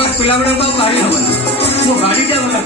আমার পিলা বড় গাড়ি হব না মো গাড়িটা বলা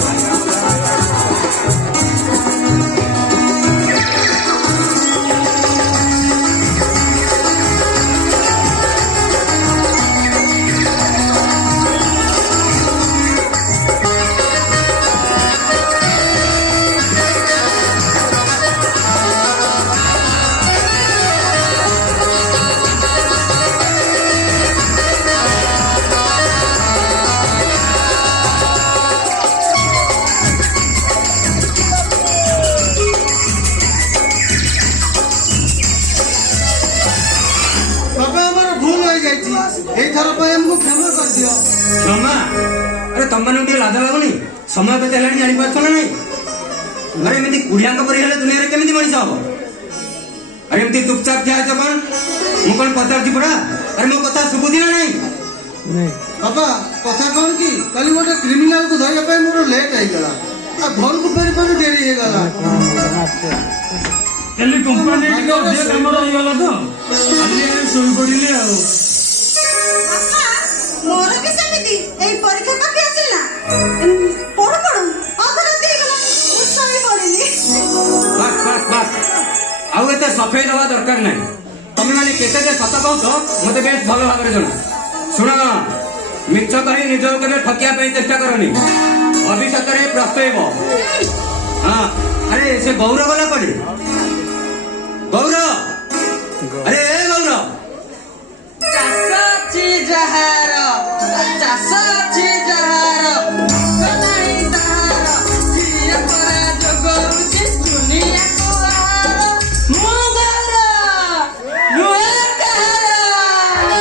क्षमा अरे तुम मैंने टे लाज लगुनि समय के जानी पार्थ ना नहीं अरे एमती कुड़िया पर दुनिया केमी मनीष हम अरे एमती चुपचाप जाए तो कौन मु कौन पचार पड़ा अरे मो कथा शुभुदी ना नहीं बाबा कथा कौन की कल गोटे क्रिमिनाल को धरने मोर लेट होगा घर को फेरी फेरी डेरी होगा कल कंपनी अधिक कम रहीगला तो आज शोई पड़े आ मोर के समिति एई परीक्षा पाके आसिला पढ़ पढ़ अधरा दे गला उसई पड़िली बस आउ एते सफेद हवा दरकार नहीं तुम माने केते जे सत कहतो मते बेस भलो भाबरे जणा सुनो मिछ कहि निज के ठकिया पे चेष्टा करनी भविष्यत रे प्रस्तेव हां अरे से गौरव वाला पड़े गौरव अरे ए गौरव चाची जहार चाची जहार कनाई तहार ये परा जगरु के दुनिया को हार मुगरा नुए कहार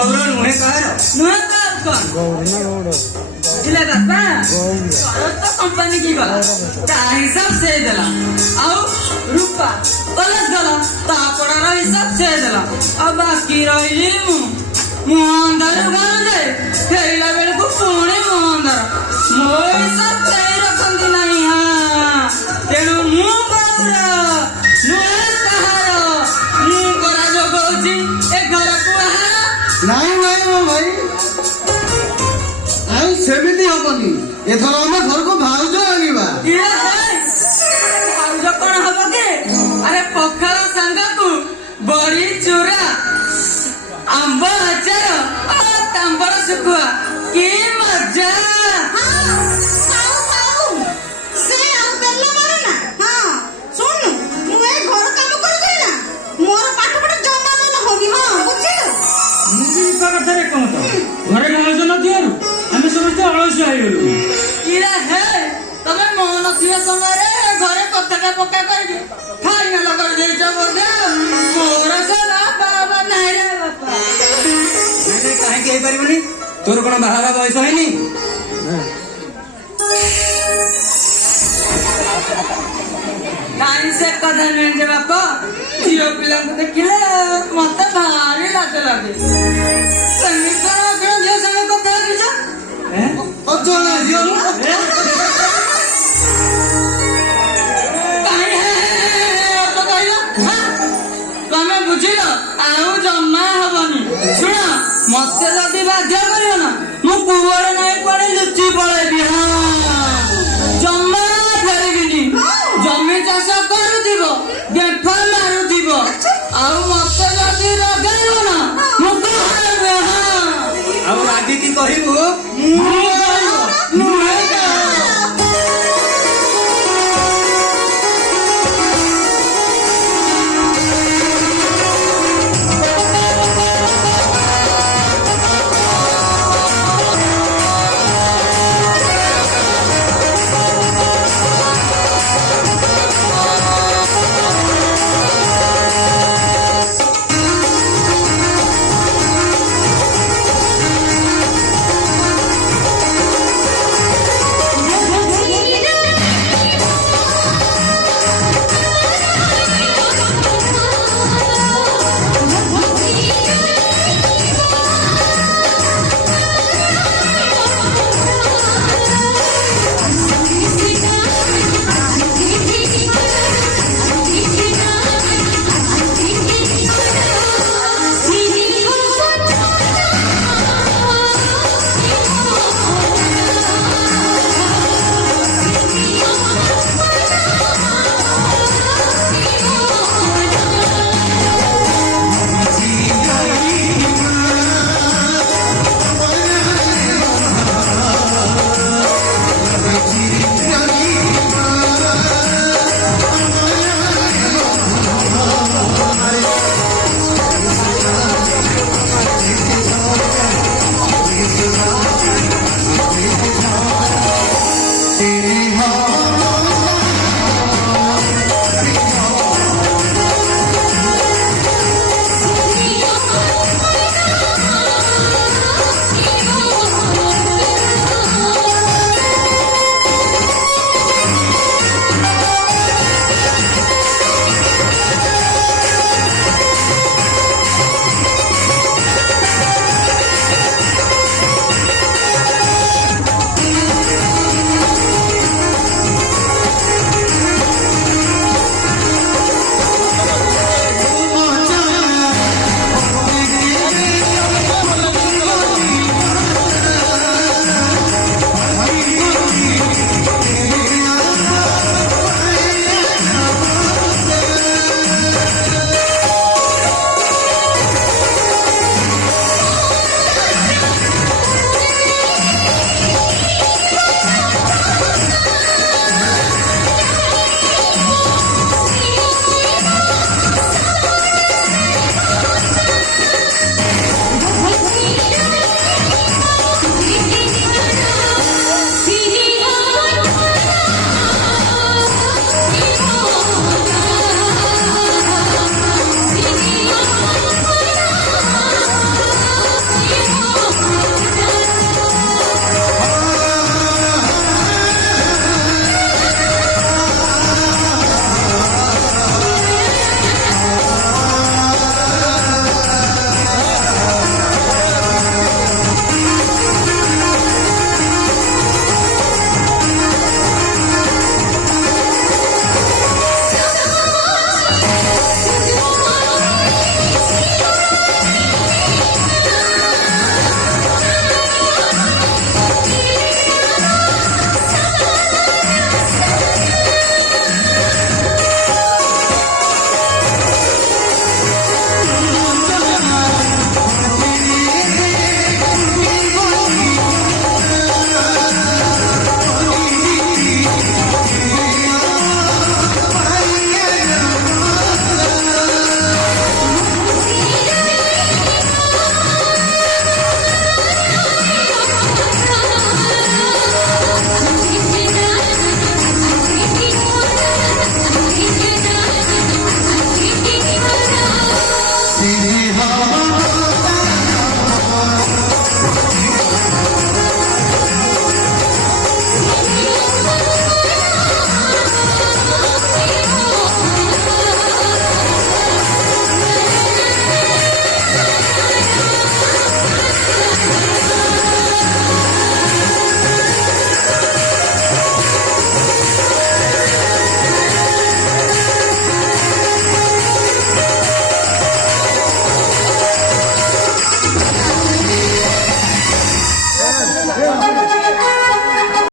नुहे कहार कौन इले बाबा तो कंपनी की गला ता हिसाब से देला आउ रुपा अलग गला ता पड़ा हिसाब से देला अब बाकी रही मु अंदर गल दे फेरिला बेले को पुणे मु अंदर मो हिसाब से रखंदी नहीं हां तेनु मु बाबरा नुहे कहार मु करा जो गौजी ए घर को नहीं नहीं मो भाई आई सेमिति हबनी एथर हम घर को भाउज आनिबा भाउज कौन हब के अरे पखाल सांगा को बड़ी चूरा आंब अचार तांबड़ सुखुआ की मजा खाऊ खाऊ से आउ बेला मारे ना हां सुन मु ए घर काम कर दे ना मोर पाठ पढ़ जमा मन होनी हां बुझिलो मुझे कथा रे कहत घरे गाँव न दियारु आम समस्त अलस आईगलु इरा है तमे मन थिया समय घरे कथा पक्का कर फाइनल कर दे बोले मोर सला बाबा नहीं रे बापा मैंने कहीं कही परिबनी तोर कोन बाहावा बयस हैनी काई से कथा नहीं जे बापा जियो पिला को देखिले मत भारी लाज लागे संगीत का जो संग कथा किजा अजला दियो काई है तो कहला तमे बुझिलो आउ जम्मा हबनी सुन मते जदी बाध्य करियो ना मु कुवरे नाही पड़े लुचि पळेबी हां जम्मा फेरबिनी जमी चाष करूथिबो गेफा मारुथिबो आउ मते जदी रगाइबो ना मु कहबे हां आउ रागी की कहिबो